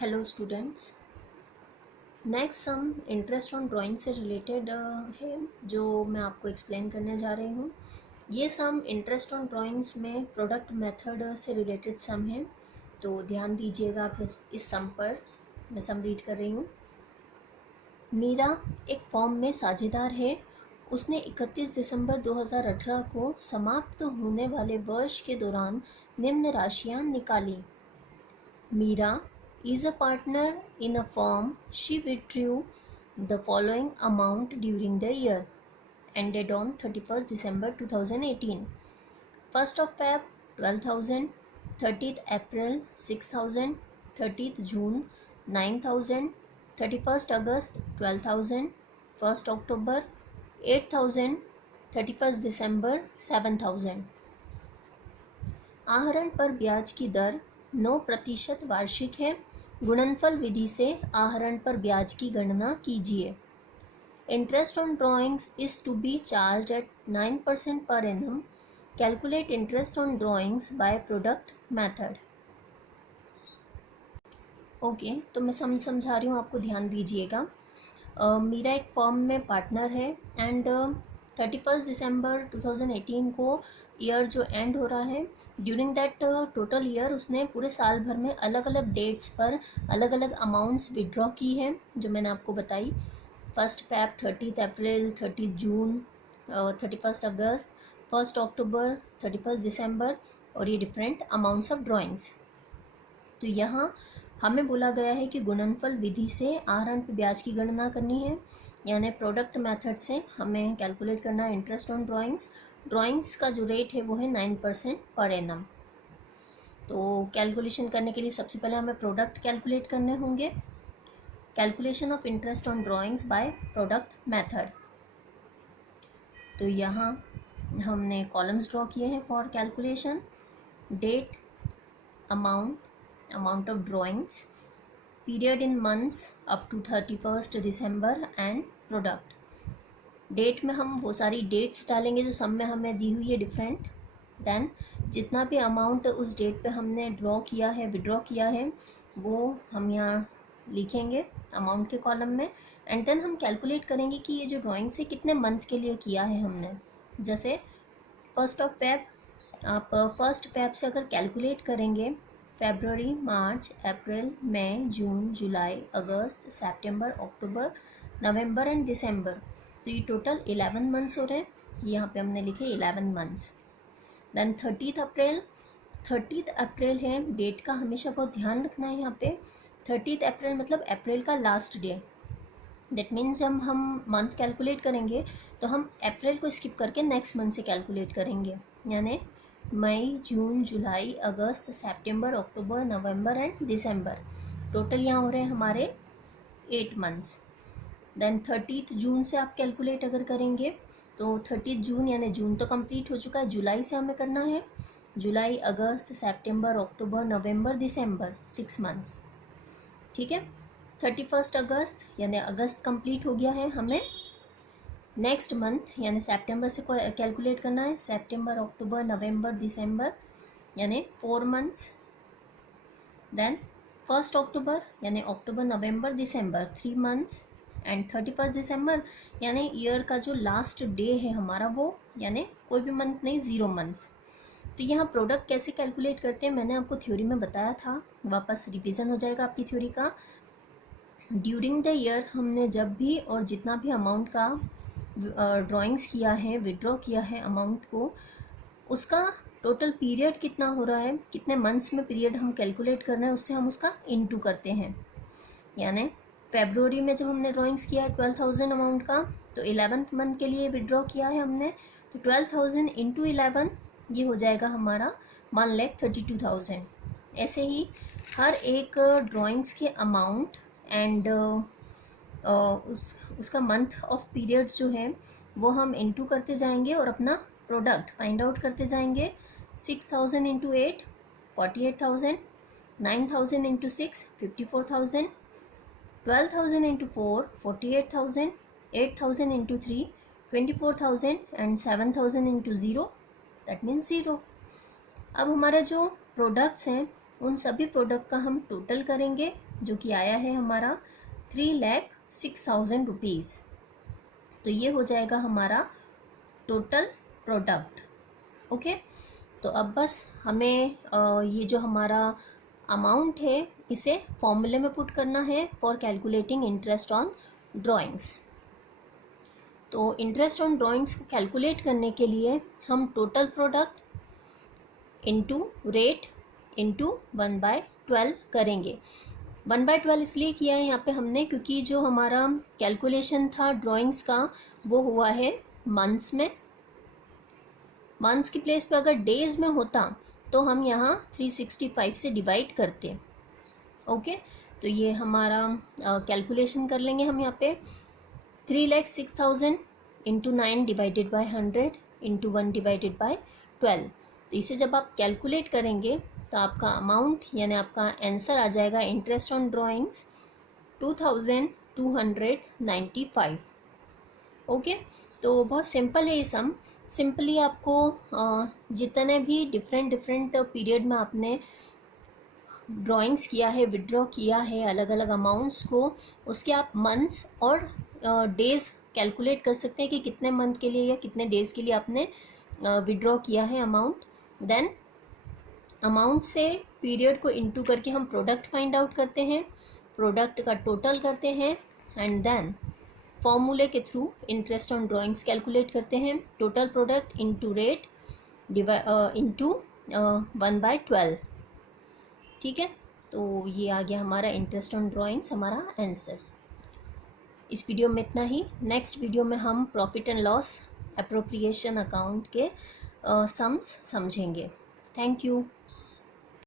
Hello students. Next sum interest on drawing से related है जो मैं आपको एक्सप्लेन करने जा रही हूँ। ये सम इंटरेस्ट ऑन ड्राइंग्स में प्रोडक्ट मेथड से रिलेटेड सम है, तो ध्यान दीजिएगा आप इस सम पर। मैं सम रीड कर रही हूँ। मीरा एक फॉर्म में साझेदार है। उसने 31 दिसंबर 2018 को समाप्त होने वाले वर्ष के दौरान निम्न राशियाँ निकाली। Mira is a partner in a firm. She withdrew the following amount during the year ended on 31st December 2018. 1st of Feb 12,000, 30th April 6,000, 30th June 9,000, 31st August 12,000, 1st October 8,000, 31st December 7,000। आहरण पर ब्याज की दर 9% वार्षिक है। गुणनफल विधि से आहरण पर ब्याज की गणना कीजिए। Interest on drawings is to be charge at 9% per annum. Calculate interest on drawings by product method. Okay, तो मैं समझा रही हूँ, आपको ध्यान दीजिएगा। मीरा एक फर्म में पार्टनर है एंड 31 दिसंबर 2018 को ईयर जो एंड हो रहा है, ड्यूरिंग दैट टोटल ईयर उसने पूरे साल भर में अलग अलग डेट्स पर अलग अलग अमाउंट्स विड्रॉ की है जो मैंने आपको बताई। 1st Feb, 30th अप्रैल, 30th जून, 31st अगस्त, 1st अक्टूबर, 31st दिसंबर, और ये डिफरेंट अमाउंट्स ऑफ ड्राइंग्स। तो यहाँ हमें बोला गया है कि गुणनफल विधि से आहरण पर ब्याज की गणना करनी है, यानी प्रोडक्ट मेथड से हमें कैलकुलेट करना है इंटरेस्ट ऑन ड्राइंग्स का जो रेट है वो है 9% पर एनम। तो कैलकुलेशन करने के लिए सबसे पहले हमें प्रोडक्ट कैलकुलेट करने होंगे। Calculation of interest on drawings by product method. तो यहाँ हमने कॉलम्स ड्रॉ किए हैं for calculation. Date, amount of drawings, period in months up to 31st December and product। Date में हम वो सारी डेट्स डालेंगे जो सब में हमें दी हुई है डिफरेंट। देन जितना भी अमाउंट उस डेट पे हमने विड्रॉ किया है वो हम यहाँ लिखेंगे अमाउंट के कॉलम में। एंड देन हम कैलकुलेट करेंगे कि ये जो ड्राइंग्स है कितने मंथ के लिए किया है हमने। जैसे 1st of Feb, आप 1st Feb से अगर कैलकुलेट करेंगे, फरवरी, मार्च, अप्रैल, मई, जून, जुलाई, अगस्त, सितंबर, अक्टूबर, नवंबर एंड दिसंबर, तो ये टोटल 11 मंथ्स हो रहे हैं। यहाँ पे हमने लिखे 11 मंथ्स। देन 30th अप्रैल है, डेट का हमेशा बहुत ध्यान रखना है यहाँ पे। 30th अप्रैल मतलब अप्रैल का लास्ट डे। दैट मीन्स जब हम मंथ कैलकुलेट करेंगे तो हम अप्रैल को स्किप करके नेक्स्ट मंथ से कैलकुलेट करेंगे, यानी मई, जून, जुलाई, अगस्त, सितंबर, अक्टूबर, नवंबर एंड दिसंबर। टोटल यहाँ हो रहे हैं हमारे 8 मंथ्स। देन 30th जून से आप कैलकुलेट अगर करेंगे तो 30th जून यानी जून तो कंप्लीट हो चुका है, जुलाई से हमें करना है। जुलाई, अगस्त, सितंबर, अक्टूबर, नवंबर, दिसंबर, 6 मंथ्स। ठीक है। 31st अगस्त यानी अगस्त कंप्लीट हो गया है, हमें नेक्स्ट मंथ यानी सितंबर से कैलकुलेट करना है। सितंबर, अक्टूबर, नवंबर, दिसंबर यानी 4 मंथ्स। देन 1st अक्टूबर यानी अक्टूबर, नवंबर, दिसंबर, 3 मंथ्स। एंड 31st दिसंबर यानी ईयर का जो लास्ट डे है हमारा वो, यानी कोई भी मंथ नहीं, 0 मंथ्स। तो यहाँ प्रोडक्ट कैसे कैलकुलेट करते हैं मैंने आपको थ्योरी में बताया था, वापस रिवीजन हो जाएगा आपकी थ्योरी का। ड्यूरिंग द ईयर हमने जब भी और जितना भी अमाउंट का ड्राइंग्स किया है, विड्रॉ किया है अमाउंट को, उसका टोटल पीरियड कितना हो रहा है, कितने मंथ्स में पीरियड हम कैलकुलेट कर रहे हैं, उससे हम उसका इनटू करते हैं। यानी फरवरी में जब हमने ड्राइंग्स किया है 12,000 अमाउंट का, तो 11th मंथ के लिए विड्रॉ किया है हमने, तो 12,000 इंटू 11 ये हो जाएगा हमारा 1,32,000। ऐसे ही हर एक ड्राइंग्स के अमाउंट एंड उसका मंथ ऑफ पीरियड्स जो है वो हम इंटू करते जाएंगे और अपना प्रोडक्ट फाइंड आउट करते जाएंगे। 6,000 into 8 48,000, 9,000 into 6 54,000, 12,000 into 4 48,000, 8,000 into 3 24,000 and 7,000 into 0 that means 0। अब हमारे जो प्रोडक्ट्स हैं उन सभी प्रोडक्ट का हम टोटल करेंगे, जो कि आया है हमारा 3,06,000 रुपीज़। तो ये हो जाएगा हमारा टोटल प्रोडक्ट। ओके, तो अब बस हमें ये जो हमारा अमाउंट है इसे फॉर्मूले में पुट करना है for calculating interest on drawings. तो इंटरेस्ट ऑन ड्राइंग्स को कैलकुलेट करने के लिए हम total product into rate into 1/12 करेंगे। 1/12 इसलिए किया है यहाँ पे हमने क्योंकि जो हमारा कैलकुलेशन था ड्राइंग्स का वो हुआ है मंथ्स में। मंथ्स की प्लेस पे अगर डेज में होता तो हम यहाँ 365 से डिवाइड करते। ओके, तो ये हमारा कैलकुलेशन कर लेंगे हम यहाँ पे 3,06,000 into 9 divided by 100 into 1 divided by 12। तो इसे जब आप कैलकुलेट करेंगे तो आपका अमाउंट यानी आपका आंसर आ जाएगा इंटरेस्ट ऑन ड्राइंग्स 2,295। ओके, तो बहुत सिंपल है ये सम। सिंपली आपको जितने भी डिफरेंट पीरियड में आपने ड्राइंग्स किया है, विड्रॉ किया है अलग अलग अमाउंट्स को, उसके आप मंथ्स और डेज कैलकुलेट कर सकते हैं कि कितने मंथ के लिए या कितने डेज के लिए आपने विड्रॉ किया है अमाउंट। देन अमाउंट से पीरियड को इनटू करके हम प्रोडक्ट फाइंड आउट करते हैं, प्रोडक्ट का टोटल करते हैं एंड देन फॉर्मूले के through interest on drawings calculate करते हैं। Total product into rate into 1/12। ठीक है, तो ये आ गया हमारा इंटरेस्ट ऑन ड्राइंग्स हमारा आंसर। इस वीडियो में इतना ही। नेक्स्ट वीडियो में हम profit and loss appropriation account के सम्स समझेंगे। Thank you.